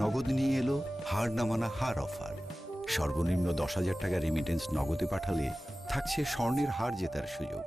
নগদ নিয়ে এলো হার না মানা হার অফার। সর্বনিম্ন 10,000 টাকা রেমিটেন্স নগদে পাঠালে থাকছে স্বর্ণের হার জেতার সুযোগ।